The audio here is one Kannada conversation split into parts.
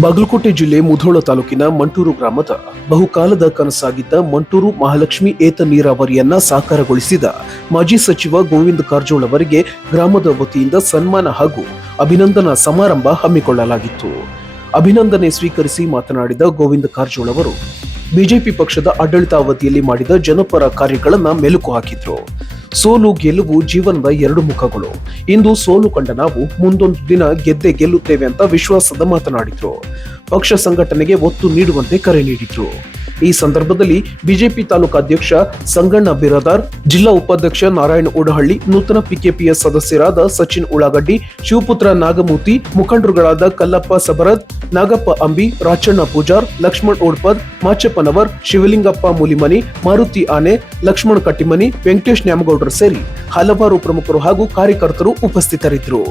ಬಾಗಲಕೋಟೆ ಜಿಲ್ಲೆ ಮುಧೋಳ ತಾಲೂಕಿನ ಮಂಟೂರು ಗ್ರಾಮದ ಬಹುಕಾಲದ ಕನಸಾಗಿದ್ದ ಮಂಟೂರು ಮಹಾಲಕ್ಷ್ಮಿ ಏತ ನೀರಾವರಿಯನ್ನ ಸಾಕಾರಗೊಳಿಸಿದ ಮಾಜಿ ಸಚಿವ ಗೋವಿಂದ ಕಾರಜೋಳ ಅವರಿಗೆ ಗ್ರಾಮದ ವತಿಯಿಂದ ಸನ್ಮಾನ ಹಾಗೂ ಅಭಿನಂದನಾ ಸಮಾರಂಭ ಹಮ್ಮಿಕೊಳ್ಳಲಾಗಿತ್ತು. ಅಭಿನಂದನೆ ಸ್ವೀಕರಿಸಿ ಮಾತನಾಡಿದ ಗೋವಿಂದ ಕಾರಜೋಳ ಅವರು ಬಿಜೆಪಿ ಪಕ್ಷದ ಆಡಳಿತಾವಧಿಯಲ್ಲಿ ಮಾಡಿದ ಜನಪರ ಕಾರ್ಯಗಳನ್ನ ಮೆಲುಕು ಹಾಕಿದ್ರು. ಸೋಲು ಗೆಲುವು ಜೀವನದ ಎರಡು ಮುಖಗಳು. ಇಂದು ಸೋಲು ಕಂಡ ನಾವು ಮುಂದೊಂದು ದಿನ ಗೆದ್ದೆ ಗೆಲ್ಲುತ್ತೇವೆ ಅಂತ ವಿಶ್ವಾಸದ ಮಾತನಾಡಿದ್ರು. ಪಕ್ಷ ಸಂಘಟನೆಗೆ ಒತ್ತು ನೀಡುವಂತೆ ಕರೆ ನೀಡಿದ್ರು. ಈ ಸಂದರ್ಭದಲ್ಲಿ ಬಿಜೆಪಿ ತಾಲೂಕಾ ಅಧ್ಯಕ್ಷ ಸಂಗಣ್ಣ ಬಿರಾದಾರ್, ಜಿಲ್ಲಾ ಉಪಾಧ್ಯಕ್ಷ ನಾರಾಯಣ ಓಡಹಳ್ಳಿ, ನೂತನ ಪಿಕೆಪಿಯ ಸದಸ್ಯರಾದ ಸಚಿನ್ ಉಳ್ಳಾಗಡ್ಡಿ, ಶಿವಪುತ್ರ ನಾಗಮೂರ್ತಿ, ಮುಖಂಡರುಗಳಾದ ಕಲ್ಲಪ್ಪ ಸಬರದ್, ನಾಗಪ್ಪ ಅಂಬಿ, ರಾಚಣ್ಣ ಪೂಜಾರ್, ಲಕ್ಷ್ಮಣ್ ಓಡ್ಪದ್, ಮಾಚಪ್ಪನವರ್, ಶಿವಲಿಂಗಪ್ಪ ಮೂಲಿಮನಿ, ಮಾರುತಿ ಆನೆ, ಲಕ್ಷ್ಮಣ್ ಕಟ್ಟಿಮನಿ, ವೆಂಕಟೇಶ್ ನ್ಯಾಮಗೌಡರು ಸೇರಿ ಹಲವಾರು ಪ್ರಮುಖರು ಹಾಗೂ ಕಾರ್ಯಕರ್ತರು ಉಪಸ್ಥಿತರಿದ್ದರು.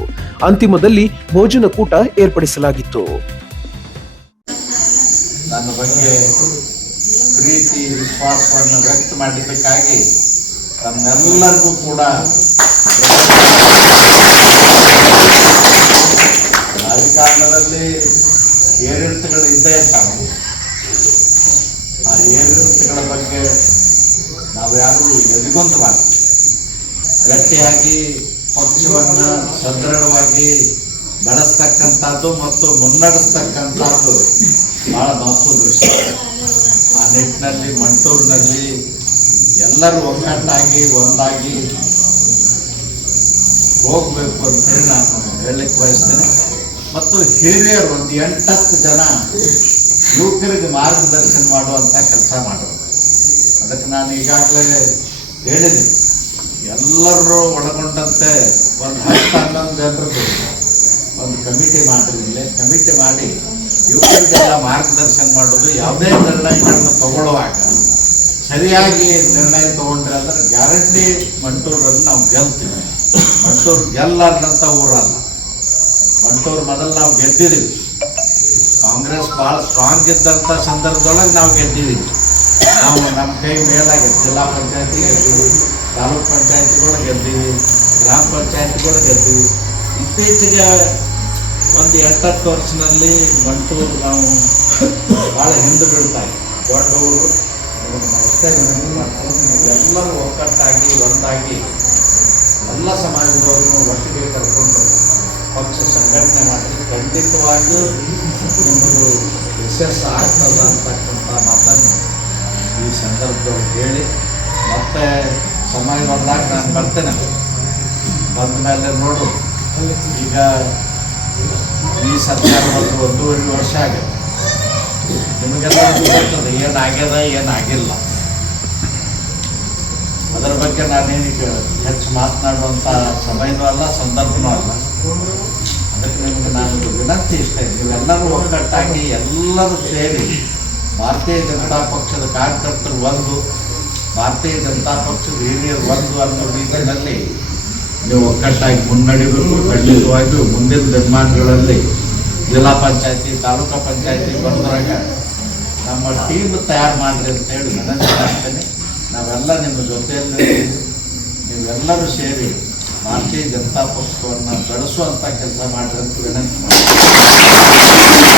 ಅಂತಿಮದಲ್ಲಿ ಭೋಜನ ಕೂಟ ಏರ್ಪಡಿಸಲಾಗಿತ್ತು. ನನ್ನ ಬಗ್ಗೆ ಪ್ರೀತಿ ವಿಶ್ವಾಸವನ್ನು ವ್ಯಕ್ತ ಮಾಡಿದ್ದಕ್ಕಾಗಿ ತಮ್ಮೆಲ್ಲರಿಗೂ ಕೂಡ ರಾಜಕಾರಣದಲ್ಲಿ ಏರಿಳಿತಗಳು ಇದ್ದೇ ಇರ್ತಾವೆ. ಆ ಏರಿಳಿತಗಳ ಬಗ್ಗೆ ನಾವು ಯಾರು ಎದುಗೊಂದಬಾರ್ದು. ಗಟ್ಟಿಯಾಗಿ ಪಕ್ಷವನ್ನು ಸದೃಢವಾಗಿ ಬೆಳೆಸ್ತಕ್ಕಂಥದ್ದು ಮತ್ತು ಮುನ್ನಡೆಸ್ತಕ್ಕಂಥದ್ದು ಭಾಳ ಮಹತ್ವದ ವಿಷಯ. ಆ ನಿಟ್ಟಿನಲ್ಲಿ ಮಂಟೂರಿನಲ್ಲಿ ಎಲ್ಲರೂ ಒಗ್ಗಟ್ಟಾಗಿ ಒಂದಾಗಿ ಹೋಗಬೇಕು ಅಂತೇಳಿ ನಾನು ಹೇಳಲಿಕ್ಕೆ ಬಯಸ್ತೇನೆ. ಮತ್ತು ಹಿರಿಯರು ಒಂದು 8-10 ಜನ ಯುವಕರಿಗೆ ಮಾರ್ಗದರ್ಶನ ಮಾಡುವಂಥ ಕೆಲಸ ಮಾಡೋದು. ಅದಕ್ಕೆ ನಾನು ಈಗಾಗಲೇ ಹೇಳಿದ್ದೀನಿ, ಎಲ್ಲರೂ ಒಳಗೊಂಡಂತೆ ಒಂದು 10-11 ಜನರದ್ದು ಒಂದು ಕಮಿಟಿ ಮಾಡಿರಲಿಲ್ಲ. ಕಮಿಟಿ ಮಾಡಿ ಯುವಕರಿಗೆಲ್ಲ ಮಾರ್ಗದರ್ಶನ ಮಾಡೋದು. ಯಾವುದೇ ನಿರ್ಣಯಗಳನ್ನು ತಗೊಳ್ಳುವಾಗ ಸರಿಯಾಗಿ ನಿರ್ಣಯ ತಗೊಂಡ್ರೆ ಅಂದ್ರೆ ಗ್ಯಾರಂಟಿ ಮಂಟೂರನ್ನು ನಾವು ಗೆಲ್ತೀವಿ. ಮಂಟೂರು ಗೆಲ್ಲಾರ್ದಂಥ ಊರಲ್ಲ. ಮಂಟೂರು ಮೊದಲು ನಾವು ಗೆದ್ದಿದ್ದೀವಿ. ಕಾಂಗ್ರೆಸ್ ಭಾಳ ಸ್ಟ್ರಾಂಗ್ ಇದ್ದಂಥ ಸಂದರ್ಭದೊಳಗೆ ನಾವು ಗೆದ್ದಿದ್ದೀವಿ. ನಾವು ನಮ್ಮ ಕೈ ಮೇಲಾಗಿ ಜಿಲ್ಲಾ ಪಂಚಾಯತಿ ಗೆದ್ದೀವಿ, ತಾಲೂಕ್ ಪಂಚಾಯತಿಗಳು ಗೆದ್ದೀವಿ, ಗ್ರಾಮ ಪಂಚಾಯತಿಗಳು ಗೆದ್ದೀವಿ. ಇತ್ತೀಚೆಗೆ ಒಂದು 8-10 ವರ್ಷದಲ್ಲಿ ಮಂಟೂರು ನಾವು ಭಾಳ ಹಿಂದೆ ಬೀಳ್ತಾ ಇದ್ದೀವಿ. ದೊಡ್ಡ ಊರು ಅಷ್ಟೇ ಎಲ್ಲರೂ ಒಗ್ಗಟ್ಟಾಗಿ ಒಂದಾಗಿ ಎಲ್ಲ ಸಮಾಜದವ್ರನ್ನು ಒಟ್ಟಿಗೆ ಕರ್ಕೊಂಡು ಪಕ್ಷ ಸಂಘಟನೆ ಮಾಡಿ ಖಂಡಿತವಾಗಿಯೂ ನಿಮ್ಮದು ಯಶಸ್ಸು ಆಗ್ತದ ಅಂತಕ್ಕಂಥ ಮಾತನ್ನು ಈ ಸಂದರ್ಭದೊಳಗೆ ಹೇಳಿ ಮತ್ತೆ ಸಮಯ ಬಂದಾಗ ನಾನು ಬರ್ತೇನೆ. ಬಂದ ಮೇಲೆ ನೋಡು, ಈಗ ಈ ಸರ್ಕಾರ ಒಂದು 1.5 ವರ್ಷ ಆಗಿದೆ. ನಿಮಗೆಲ್ಲ ಗೊತ್ತದೆ ಏನಾಗ್ಯದ ಏನಾಗಿಲ್ಲ. ಅದರ ಬಗ್ಗೆ ನಾನೇನೀಗ ಹೆಚ್ಚು ಮಾತನಾಡುವಂಥ ಸಮಯನೂ ಅಲ್ಲ, ಸಂದರ್ಭನೂ ಅಲ್ಲ. ಅದಕ್ಕೆ ನಿಮಗೆ ನಾನು ವಿನಂತಿ ಇಷ್ಟೇ, ನೀವೆಲ್ಲರೂ ಒಗ್ಗಟ್ಟಾಗಿ ಎಲ್ಲರೂ ಸೇರಿ ಭಾರತೀಯ ಜನತಾ ಪಕ್ಷದ ಕಾರ್ಯಕರ್ತರು ಒಂದು, ಭಾರತೀಯ ಜನತಾ ಪಕ್ಷದ ಹಿರಿಯರು ಒಂದು ಅನ್ನೋ ರೀತಿಯಲ್ಲಿ ನೀವು ಒಗ್ಗಟ್ಟಾಗಿ ಮುನ್ನಡೆಯಬೇಕು. ಖಂಡಿತವಾಗಿಯೂ ಮುಂದಿನ ದಿನಮಾನಗಳಲ್ಲಿ ಜಿಲ್ಲಾ ಪಂಚಾಯತಿ, ತಾಲೂಕಾ ಪಂಚಾಯತಿ ಬಂದಾಗ ನಮ್ಮ ಟೀಮ್ ತಯಾರು ಮಾಡಿರಿ ಅಂತೇಳಿ ವಿನಂತಿ ಮಾಡ್ತೇನೆ. ನಾವೆಲ್ಲ ನಿಮ್ಮ ಜೊತೆಯಲ್ಲಿ ನೀವೆಲ್ಲರೂ ಸೇರಿ ಭಾರತೀಯ ಜನತಾ ಪಕ್ಷವನ್ನು ಬೆಳೆಸುವಂಥ ಕೆಲಸ ಮಾಡಿರಿ ಅಂತ ವಿನಂತಿ ಮಾಡ್ತೀನಿ.